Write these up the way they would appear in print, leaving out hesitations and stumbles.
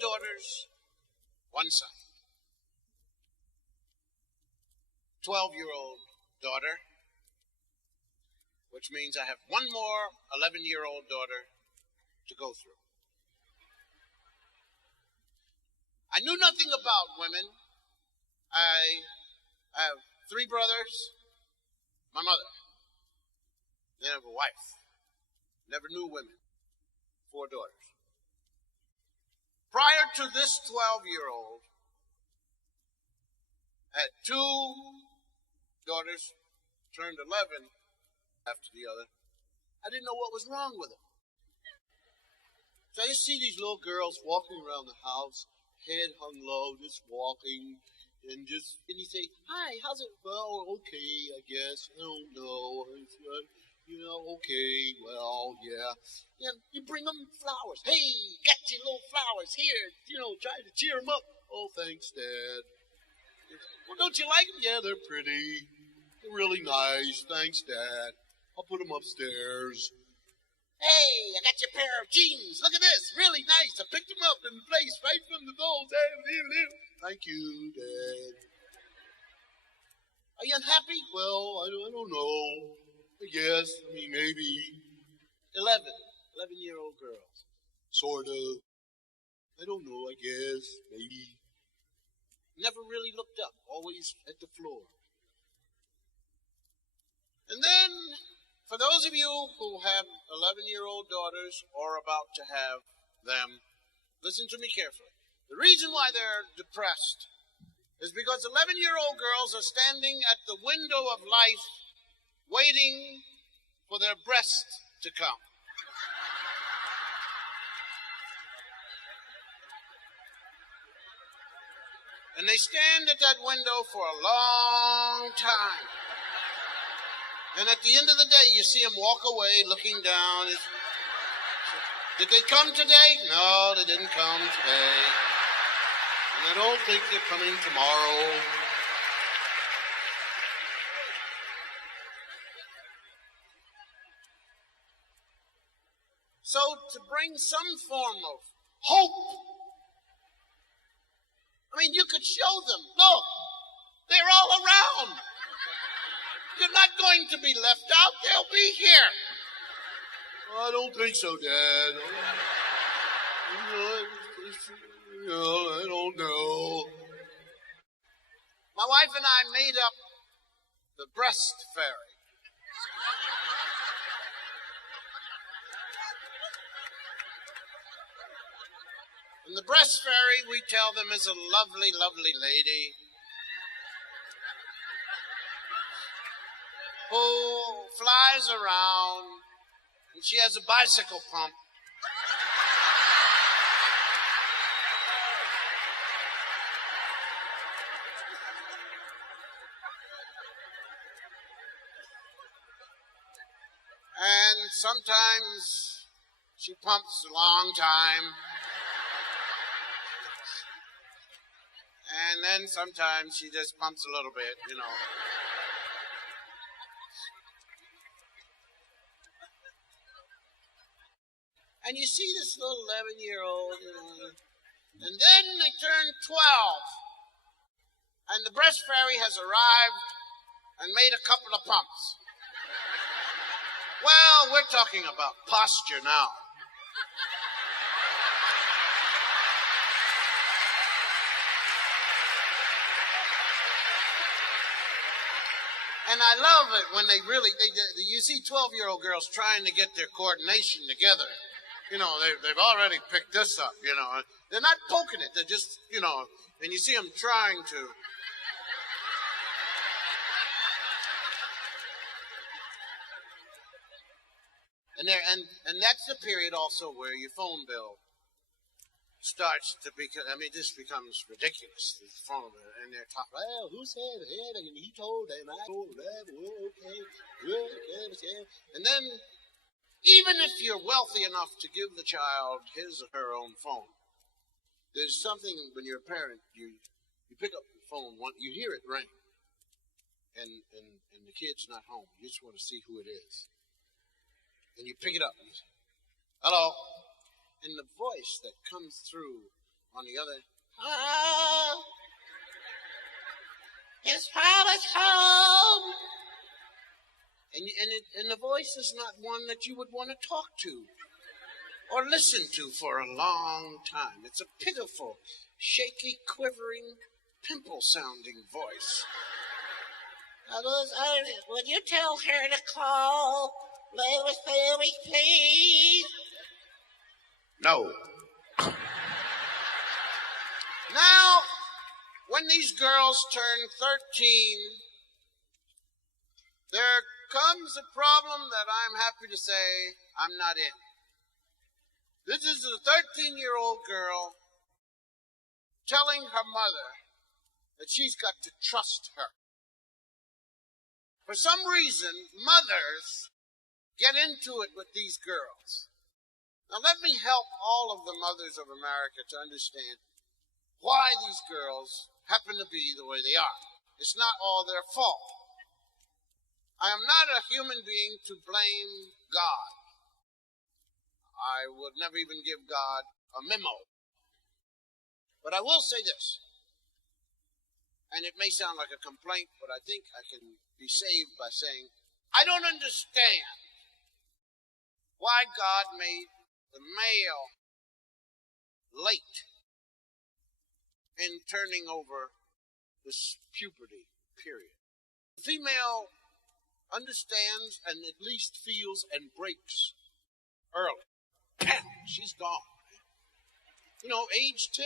daughters, one son. 12-year-old daughter, which means I have one more 11-year-old daughter to go through. I knew nothing about women. I have 3 brothers, my mother. Then I have a wife. Never knew women. 4 daughters. Prior to this 12-year-old, I had 2 daughters, turned 11 after the other. I didn't know what was wrong with them. So I just see these little girls walking around the house, head hung low, just walking, and you say, hi, how's it? Well, okay, I guess. I don't know. Okay, well, yeah. You bring them flowers. Hey, got your little flowers here. Try to cheer them up. Oh, thanks, Dad. Well, don't you like them? Yeah, they're pretty. They're really nice. Thanks, Dad. I'll put them upstairs. Hey, I got your pair of jeans. Look at this. Really nice. I picked them up in the place right from the door. Thank you, Dad. Are you unhappy? Well, I don't know. I guess. Maybe. 11-year-old girls. Sort of. I don't know, I guess. Maybe. Never really looked up. Always at the floor. And then, for those of you who have 11-year-old daughters or about to have them, listen to me carefully. The reason why they're depressed is because 11-year-old girls are standing at the window of life waiting for their breast to come. And they stand at that window for a long time. And at the end of the day, you see them walk away looking down. Did they come today? No, they didn't come today. And I don't think they're coming tomorrow. So to bring some form of hope, you could show them, look, they're all around. You're not going to be left out. They'll be here. I don't think so, Dad. I don't know. My wife and I made up the breast fairy. And the breast fairy, we tell them, is a lovely, lovely lady who flies around, and she has a bicycle pump. And sometimes she pumps a long time. And then sometimes she just pumps a little bit, And you see this little 11-year-old, and then they turn 12. And the breast fairy has arrived and made a couple of pumps. Well, we're talking about posture now. And I love it when you see 12-year-old girls trying to get their coordination together. They've already picked this up, They're not poking it. They're just, and you see them trying to. And that's the period also where your phone bill starts to become, this becomes ridiculous. The phone bill, and they're talking, well, who said it? And he told them, I told them, okay, good, okay. And then, even if you're wealthy enough to give the child his or her own phone, there's something when you're a parent, you pick up the phone, you hear it ring, and the kid's not home. You just want to see who it is. And you pick it up and you say, hello. And the voice that comes through on the other. Oh, his father's home. And the voice is not one that you would want to talk to or listen to for a long time. It's a pitiful, shaky, quivering, pimple-sounding voice. Would you tell her to call Lewis Perry, please? No. Now, when these girls turn 13, there comes a problem that I'm happy to say I'm not in. This is a 13-year-old girl telling her mother that she's got to trust her. For some reason, mothers get into it with these girls. Now let me help all of the mothers of America to understand why these girls happen to be the way they are. It's not all their fault. I am not a human being to blame God. I would never even give God a memo. But I will say this, and it may sound like a complaint, but I think I can be saved by saying, I don't understand why God made the male late in turning over this puberty period. The female understands and at least feels and breaks early. She's gone. You know, age 10,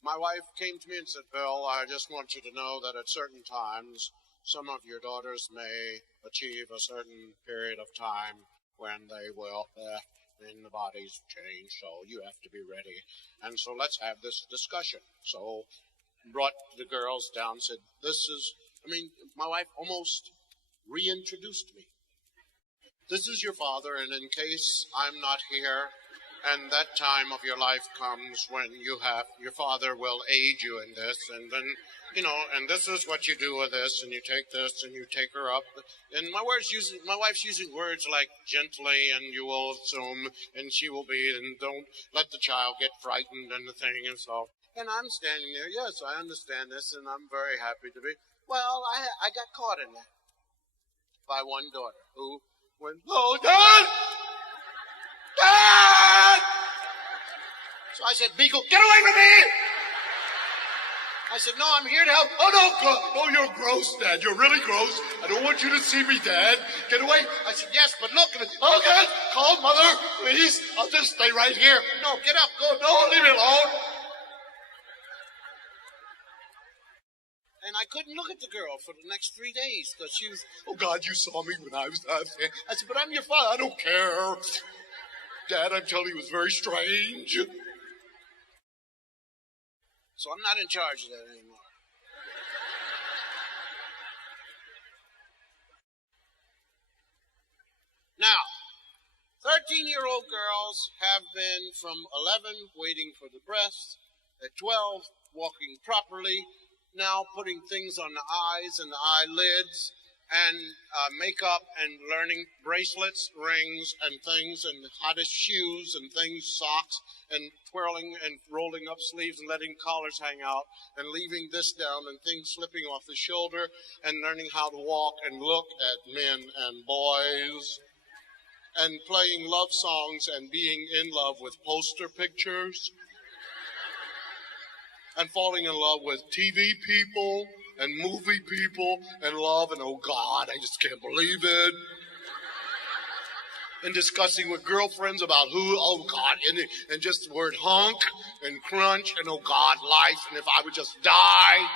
my wife came to me and said, Bill, I just want you to know that at certain times, some of your daughters may achieve a certain period of time when they will, and the bodies change, so you have to be ready. And so let's have this discussion. So brought the girls down, said, my wife almost reintroduced me. This is your father, and in case I'm not here, and that time of your life comes when your father will aid you in this, and then, and this is what you do with this, and you take this, and you take her up. And my wife's using words like gently, and you will assume, and she will be, and don't let the child get frightened and the thing and so. And I'm standing there, yes, I understand this, and I'm very happy to be. Well, I got caught in that by one daughter who went, oh, Dad! Dad! So I said, Beagle, get away from me! I said, no, I'm here to help. Oh, no, oh, you're gross, Dad. You're really gross. I don't want you to see me, Dad. Get away. I said, yes, but look. Oh, Dad, call Mother, please. I'll just stay right here. No, get up, go. No, leave me alone. And I couldn't look at the girl for the next 3 days because she was, oh, God, you saw me when I was out there. I said, but I'm your father. I don't care. Dad, I'm telling you, it was very strange. So I'm not in charge of that anymore. Now, 13-year-old girls have been from 11 waiting for the breast, at 12 walking properly, now putting things on the eyes and the eyelids, and makeup and learning bracelets, rings, and things, and hottest shoes and things, socks, and twirling and rolling up sleeves and letting collars hang out, and leaving this down and things slipping off the shoulder, and learning how to walk and look at men and boys, and playing love songs and being in love with poster pictures, and falling in love with TV people and movie people and love, and oh God, I just can't believe it. And discussing with girlfriends about who, oh God, and just the word hunk and crunch and oh God, life, and if I would just die.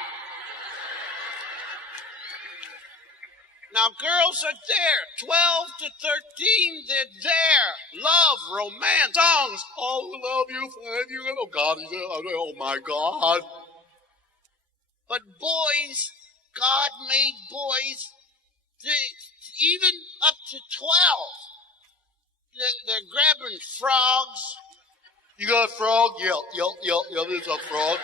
Now girls are there, 12 to 13, they're there. Love, romance, songs. Oh, love you, find you, oh God, oh my God. But boys, God made boys, even up to 12. They're grabbing frogs. You got a frog? Yeah, there's a frog.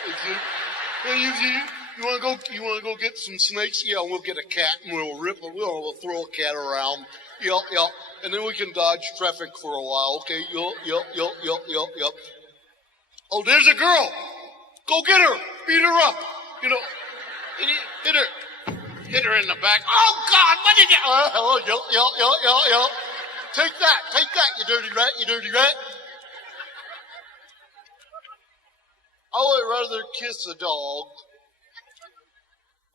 You wanna go get some snakes? Yeah, we'll get a cat and we'll throw a cat around. Yeah. And then we can dodge traffic for a while, okay? Yep. Oh, there's a girl. Go get her. Beat her up. You know, and he hit her. Hit her in the back. Oh, God, what did you... Oh, yo. Take that, you dirty rat. I would rather kiss a dog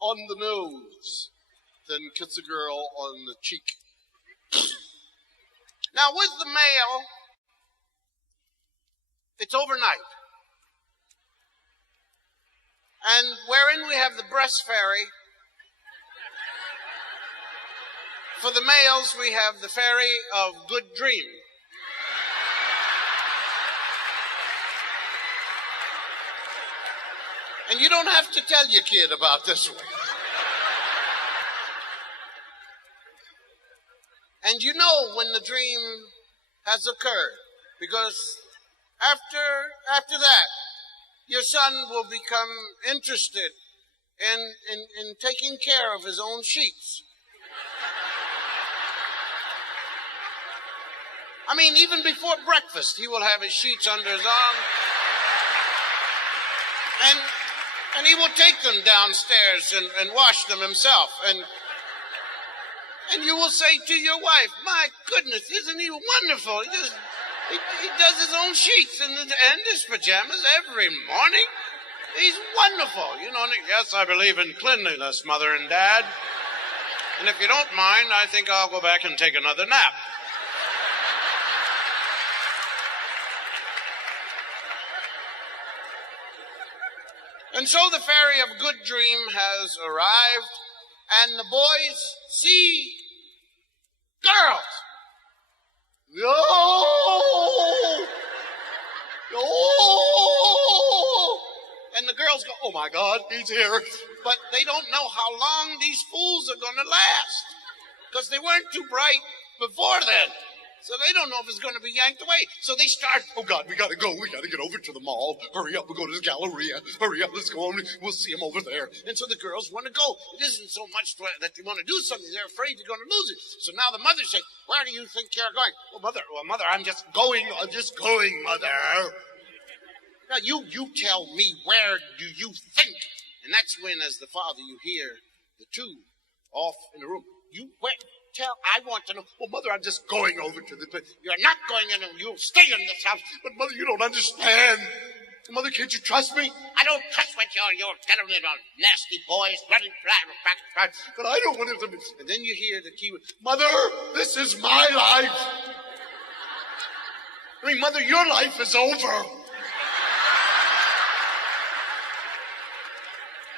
on the nose than kiss a girl on the cheek. Now, with the male, it's overnight. And wherein we have the breast fairy, for the males, we have the fairy of good dream. And you don't have to tell your kid about this one. And you know when the dream has occurred, because after that, your son will become interested in taking care of his own sheets. I mean, even before breakfast, he will have his sheets under his arm. And he will take them downstairs and wash them himself. And you will say to your wife, my goodness, isn't he wonderful? He does his own sheets and his pajamas every morning. He's wonderful. You know, yes, I believe in cleanliness, Mother and Dad. And if you don't mind, I think I'll go back and take another nap. And so the fairy of good dream has arrived, and the boys see girls. And the girls go, oh my God, he's here. But they don't know how long these fools are going to last, because they weren't too bright before then. So they don't know if it's going to be yanked away. So they start, oh God, we got to go. We got to get over to the mall. Hurry up, we'll go to the Galleria. Hurry up, let's go on. We'll see him over there. And so the girls want to go. It isn't so much that they want to do something. They're afraid they're going to lose it. So now the mother says, where do you think you're going? Oh, mother, I'm just going, mother. Now, you tell me, where do you think? And that's when, as the father, you hear the two off in the room. I want to know. Well, Mother, I'm just going over to the... You're not going in, and you'll stay in this house. But, Mother, you don't understand. Mother, can't you trust me? I don't trust what you're telling me about nasty boys running back. But I don't want them to... And then you hear the key word, Mother, this is my life. I mean, Mother, your life is over.